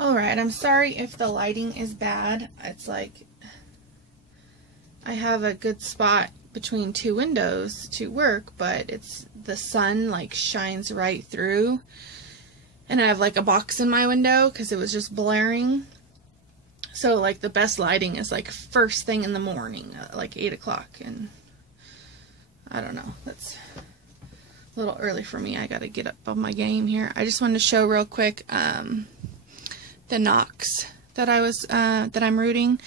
Alright, I'm sorry if the lighting is bad. It's like I have a good spot between two windows to work, but it's the sun like shines right through, and I have like a box in my window because it was just blaring. So like the best lighting is like first thing in the morning, like 8 o'clock, and I don't know, that's a little early for me. I gotta get up on my game here. I just wanted to show real quick the Knox that I'm rooting.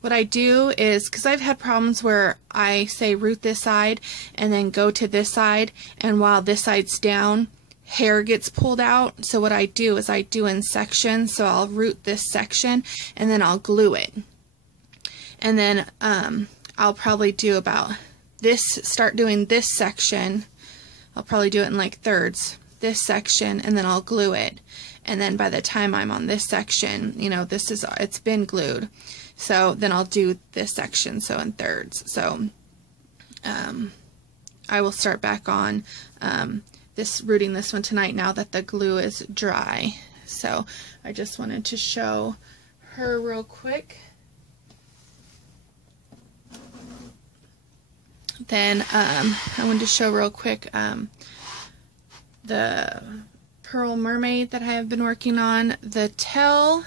What I do is, because I've had problems where I say root this side and then go to this side, and while this side's down, hair gets pulled out. So what I do is I do in sections. So I'll root this section and then I'll glue it, and then I'll probably do about this, start doing this section. I'll probably do it in like thirds, this section, and then I'll glue it. And then by the time I'm on this section, you know, it's been glued. So then I'll do this section, so in thirds. So I will start back on rooting this one tonight now that the glue is dry. So I just wanted to show her real quick. Then I wanted to show real quick the Pearl Mermaid that I have been working on. The tail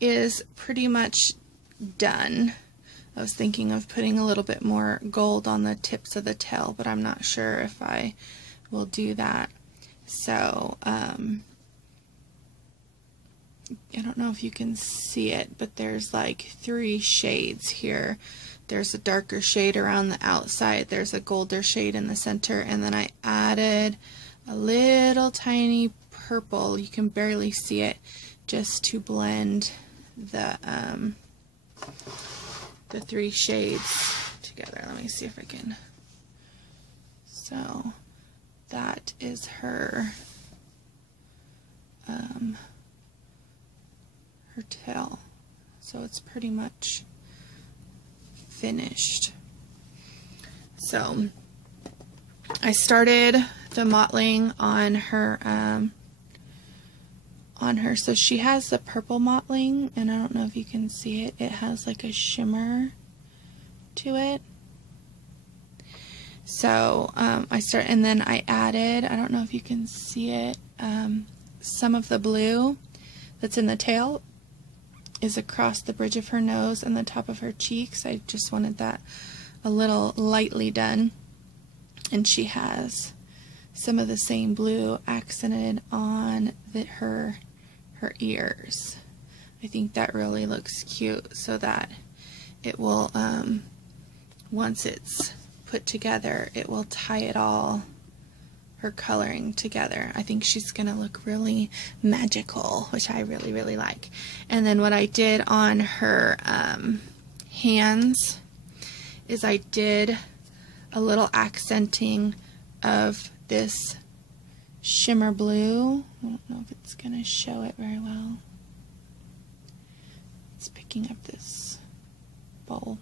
is pretty much done. I was thinking of putting a little bit more gold on the tips of the tail, but I'm not sure if I will do that. So I don't know if you can see it, but there's like 3 shades here. There's a darker shade around the outside, there's a golder shade in the center, and then I added a little tiny purple, you can barely see it, just to blend the 3 shades together. Let me see if I can. So that is her her tail. So it's pretty much finished. So I started the mottling on her, so she has the purple mottling, and I don't know if you can see it. It has like a shimmer to it. So and then I added, I don't know if you can see it, some of the blue that's in the tail is across the bridge of her nose and the top of her cheeks. I just wanted that a little lightly done. And she has some of the same blue accented on her ears. I think that really looks cute, so that it will, once it's put together, it will tie it all, her coloring together. I think she's gonna look really magical, which I really, really like. And then what I did on her hands is I did a little accenting of this shimmer blue. I don't know if it's gonna show it very well. It's picking up this bowl.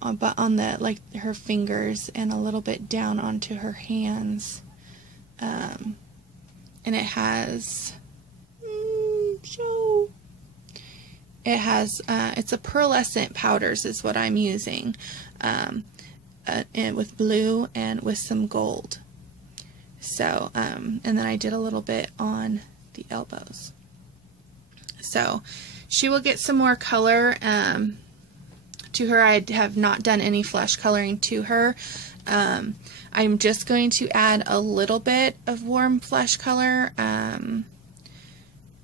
But on the, like, her fingers and a little bit down onto her hands. And it has, it's a pearlescent powders is what I'm using. And with blue and with some gold. So, and then I did a little bit on the elbows. So, she will get some more color, to her. I have not done any flesh coloring to her. I'm just going to add a little bit of warm flesh color,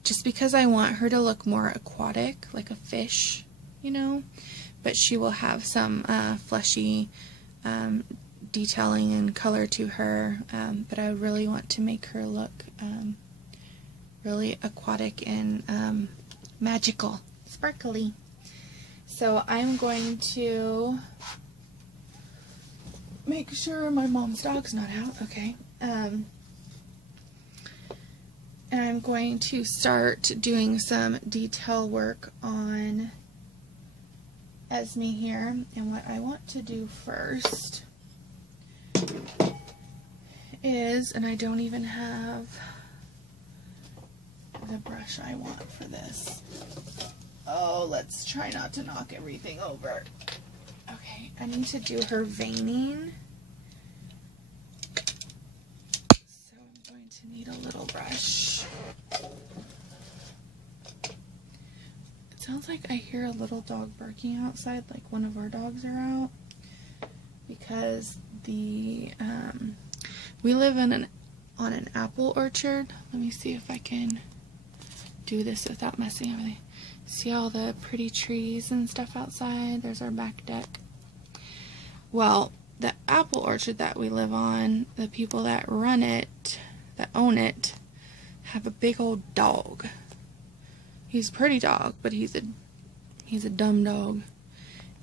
just because I want her to look more aquatic, like a fish, you know. But she will have some fleshy detailing and color to her, but I really want to make her look really aquatic and magical, sparkly. So I'm going to make sure my mom's dog's not out, okay, and I'm going to start doing some detail work on Esme here. And what I want to do first is, and I don't even have the brush I want for this. Oh, let's try not to knock everything over. Okay, I need to do her veining. So I'm going to need a little brush. It sounds like I hear a little dog barking outside, like one of our dogs are out. Because we live on an apple orchard. Let me see if I can do this without messing everything. See all the pretty trees and stuff outside? There's our back deck. Well, the apple orchard that we live on, the people that run it, that own it, have a big old dog. He's a pretty dog, but he's a dumb dog.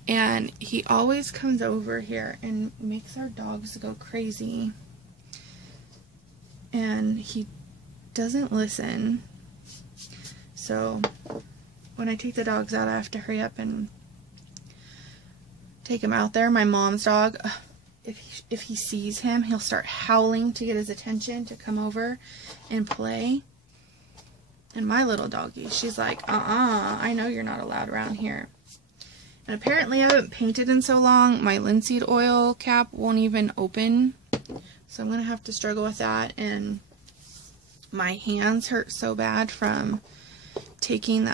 And he always comes over here and makes our dogs go crazy. And he doesn't listen. So when I take the dogs out, I have to hurry up and take him out there. My mom's dog, if he sees him, he'll start howling to get his attention to come over and play. And my little doggie, she's like, I know you're not allowed around here. And apparently I haven't painted in so long, my linseed oil cap won't even open. So I'm going to have to struggle with that. And my hands hurt so bad from taking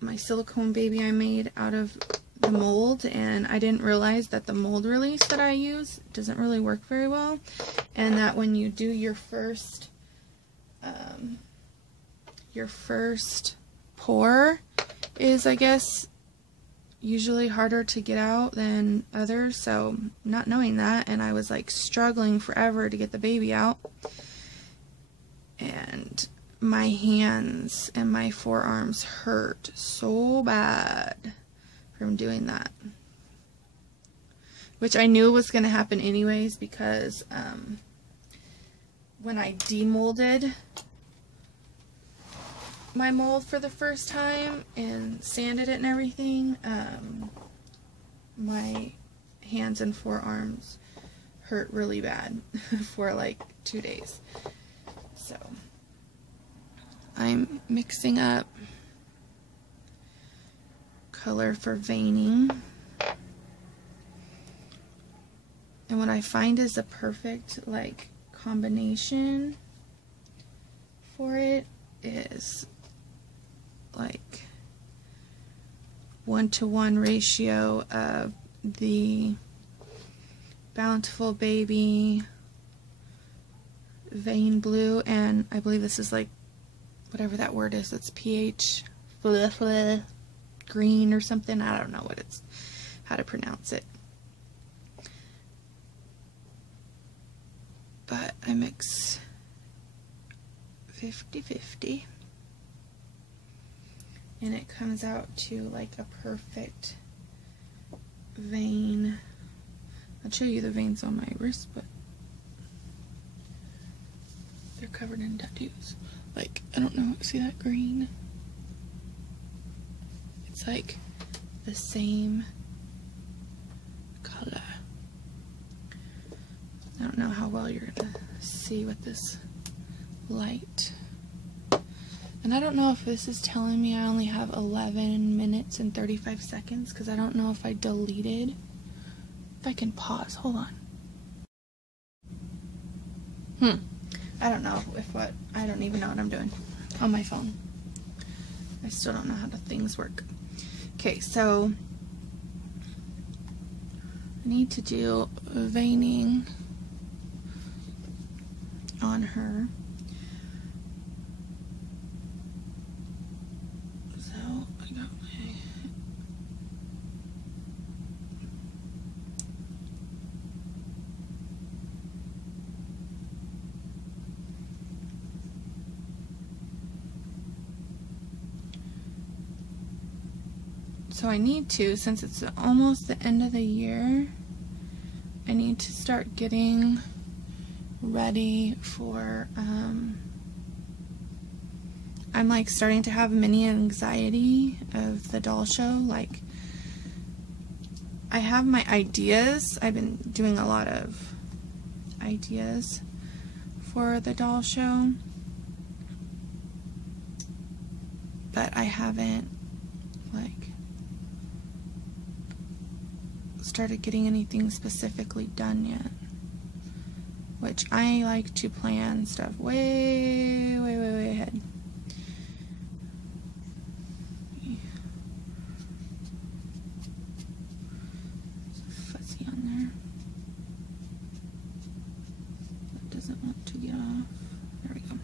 my silicone baby I made out of the mold. And I didn't realize that the mold release that I use doesn't really work very well. And that when you do your first pour is, I guess, usually harder to get out than others. So not knowing that, and I was like struggling forever to get the baby out, and my hands and my forearms hurt so bad from doing that, which I knew was going to happen anyways, because when I demolded my mold for the first time and sanded it and everything, my hands and forearms hurt really bad for like 2 days. So I'm mixing up color for veining, and what I find is the perfect like combination for it is like 1-to-1 ratio of the Bountiful Baby vein blue, and I believe this is like whatever that word is, it's pH green or something. I don't know how to pronounce it, but I mix 50-50. And it comes out to like a perfect vein. I'll show you the veins on my wrist, but they're covered in tattoos. Like, I don't know, see that green? It's like the same color. I don't know how well you're gonna see with this light. And I don't know if this is telling me I only have 11 minutes and 35 seconds, because I don't know if I deleted. If I can pause, hold on. I don't know I don't even know what I'm doing on my phone. I still don't know how the things work. Okay, so I need to do veining on her. So I need to, since it's almost the end of the year, I need to start getting ready for, I'm like starting to have mini anxiety of the doll show. Like, I have my ideas. I've been doing a lot of ideas for the doll show. I haven't like started getting anything specifically done yet, which I like to plan stuff way ahead. Fuzzy on there. That doesn't want to get off. There we go.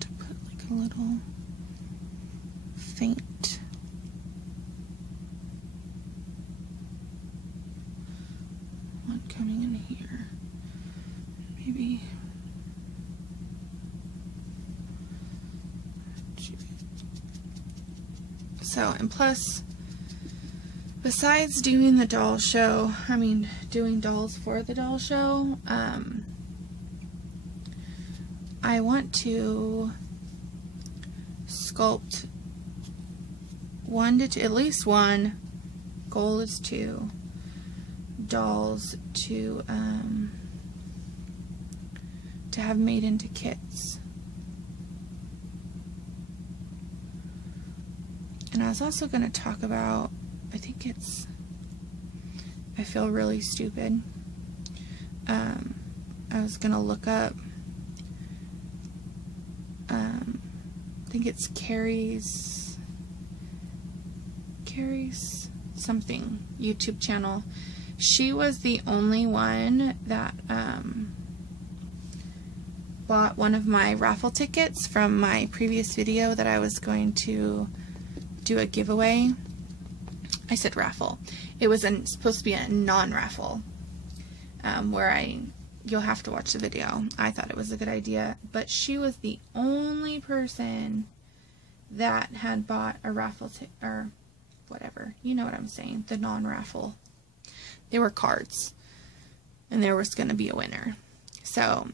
To put like a little faint one coming in here. Maybe so, and plus, besides doing the doll show, doing dolls for the doll show, I want to sculpt at least one, goal is 2 dolls to have made into kits. And I was also going to talk about, I feel really stupid. I was going to look up, I think it's Carrie's something YouTube channel. She was the only one that bought one of my raffle tickets from my previous video that I was going to do a giveaway. I said raffle. It was supposed to be a non-raffle, where you'll have to watch the video. I thought it was a good idea, but she was the only person that had bought a raffle ticket, or whatever, you know what I'm saying, the non-raffle. They were cards, and there was going to be a winner. So,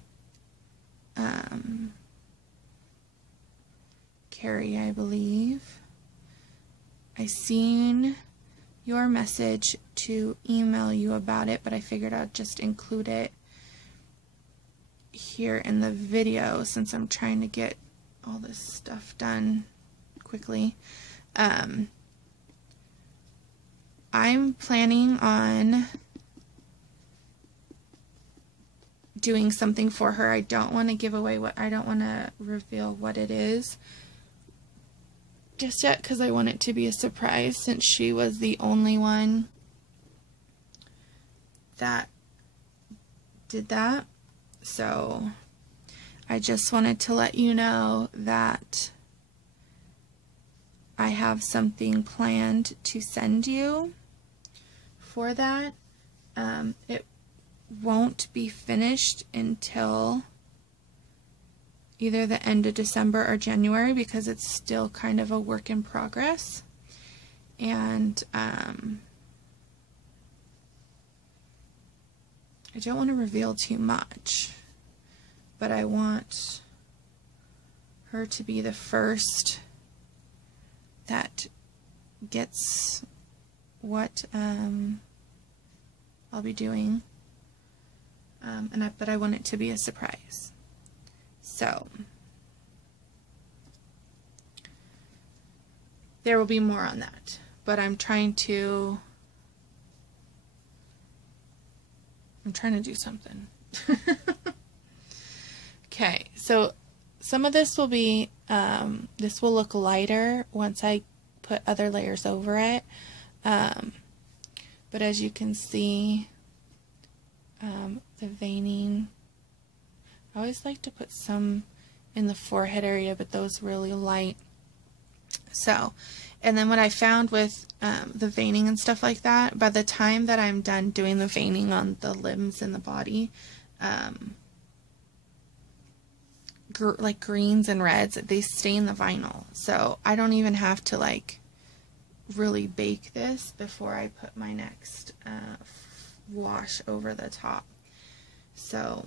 Carrie, I believe, I seen your message to email you about it, but I figured I'd just include it here in the video since I'm trying to get all this stuff done quickly. I'm planning on doing something for her. I don't want to give away I don't want to reveal what it is just yet, because I want it to be a surprise, since she was the only one that did that. So I just wanted to let you know that I have something planned to send you for that. It won't be finished until either the end of December or January, because it's still kind of a work in progress. And I don't want to reveal too much, but I want her to be the first that gets what I'll be doing, but I want it to be a surprise. So there will be more on that, but I'm trying to do something. Okay, so some of this will be, this will look lighter once I put other layers over it. But as you can see, the veining, I always like to put some in the forehead area, but those really light. So, and then what I found with the veining and stuff like that, by the time that I'm done doing the veining on the limbs and the body, like greens and reds, they stay in the vinyl. So I don't even have to like really bake this before I put my next wash over the top. So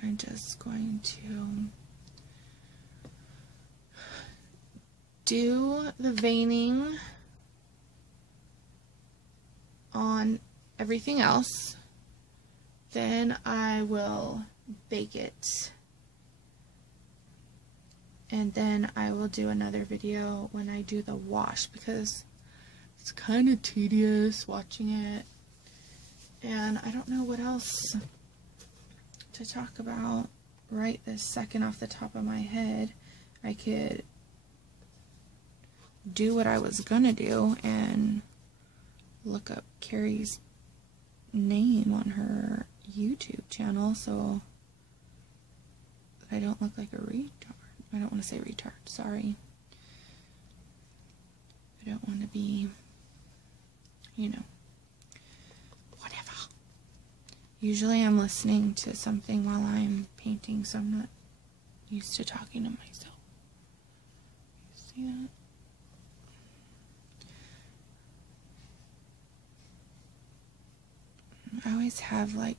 I'm just going to do the veining on everything else. Then I will bake it. And then I will do another video when I do the wash, because it's kind of tedious watching it. And I don't know what else to talk about right this second off the top of my head. I could do what I was gonna do and look up Carrie's name on her YouTube channel so that I don't look like a retard. I don't want to say retard, sorry. I don't want to be, you know, whatever. Usually I'm listening to something while I'm painting, so I'm not used to talking to myself. See that? I always have like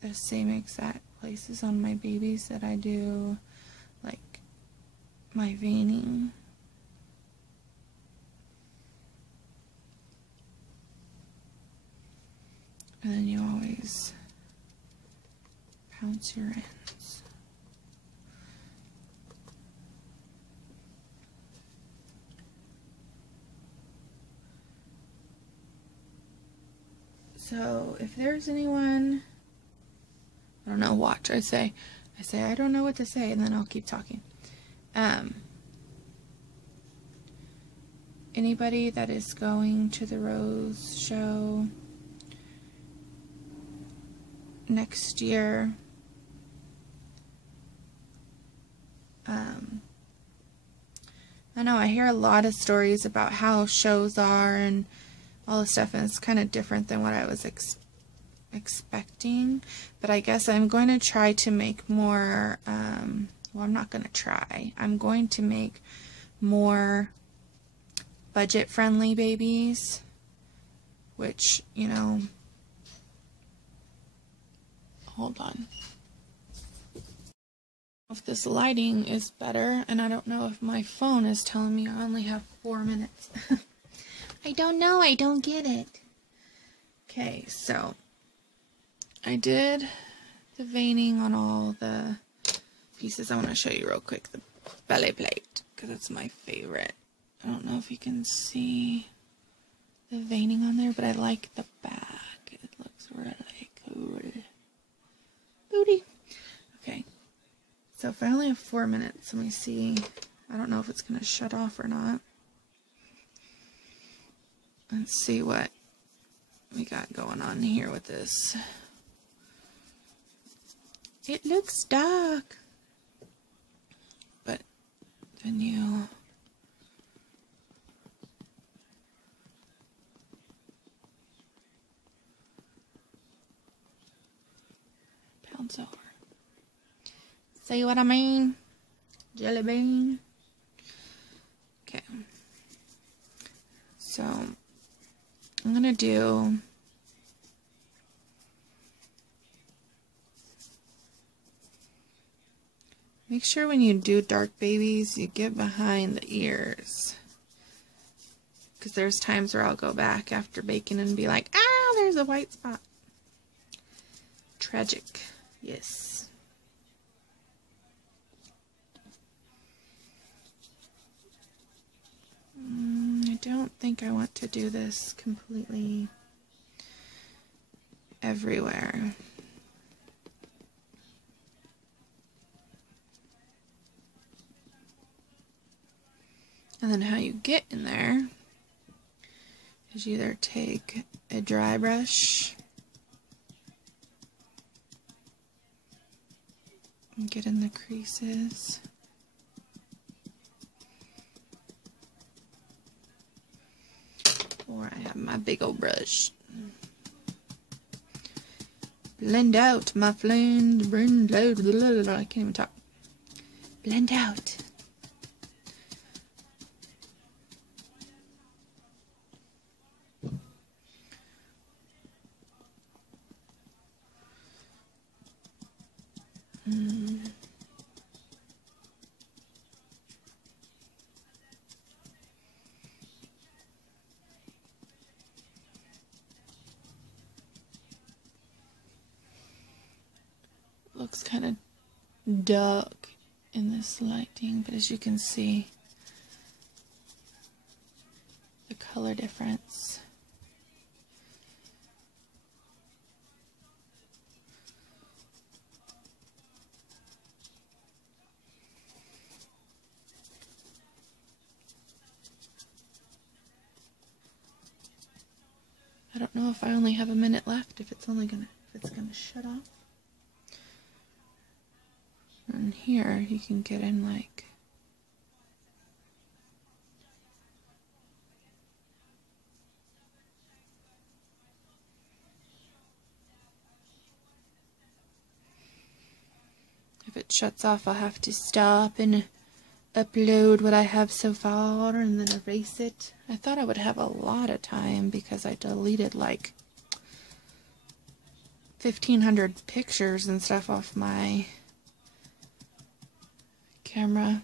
the same exact places on my babies that I do like my veining. And then you always pounce your ends. So if there's anyone, I don't know, watch, I say I don't know what to say, and then I'll keep talking. Anybody that is going to the Rose show next year, I know I hear a lot of stories about how shows are and all this stuff, and it's kind of different than what I was expecting, but I guess I'm going to try to make more, well, I'm not going to try, I'm going to make more budget-friendly babies, which, you know, hold on. If this lighting is better, and I don't know if my phone is telling me I only have 4 minutes. I don't know, I don't get it. Okay, so I did the veining on all the pieces. I want to show you real quick the belly plate, because it's my favorite. I don't know if you can see the veining on there, but I like the back. It looks really cool. Booty. Okay, so if I only have 4 minutes, let me see. I don't know if it's going to shut off or not. Let's see what we got going on here with this. It looks dark, but then you pounce over. See what I mean? Jelly bean. Okay. So I'm gonna do make sure when you do dark babies you get behind the ears, because there's times where I'll go back after baking and be like, ah, there's a white spot. Tragic. Yes. I don't think I want to do this completely everywhere. And then how you get in there is you either take a dry brush and get in the creases. Or I have my big old brush. Blend out, my friend. Blend out. I can't even talk. Blend out. looks kind of dark in this lighting, but as you can see, the color difference. I don't know if I only have a minute left, if it's gonna shut off. And here you can get in like if it shuts off, I'll have to stop and upload what I have so far and then erase it. I thought I would have a lot of time because I deleted like 1,500 pictures and stuff off my camera,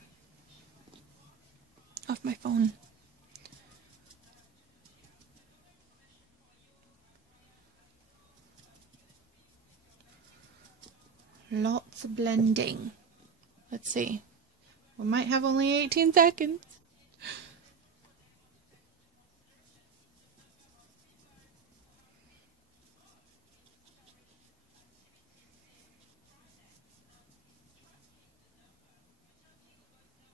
off my phone. Lots of blending. Let's see. We might have only 18 seconds.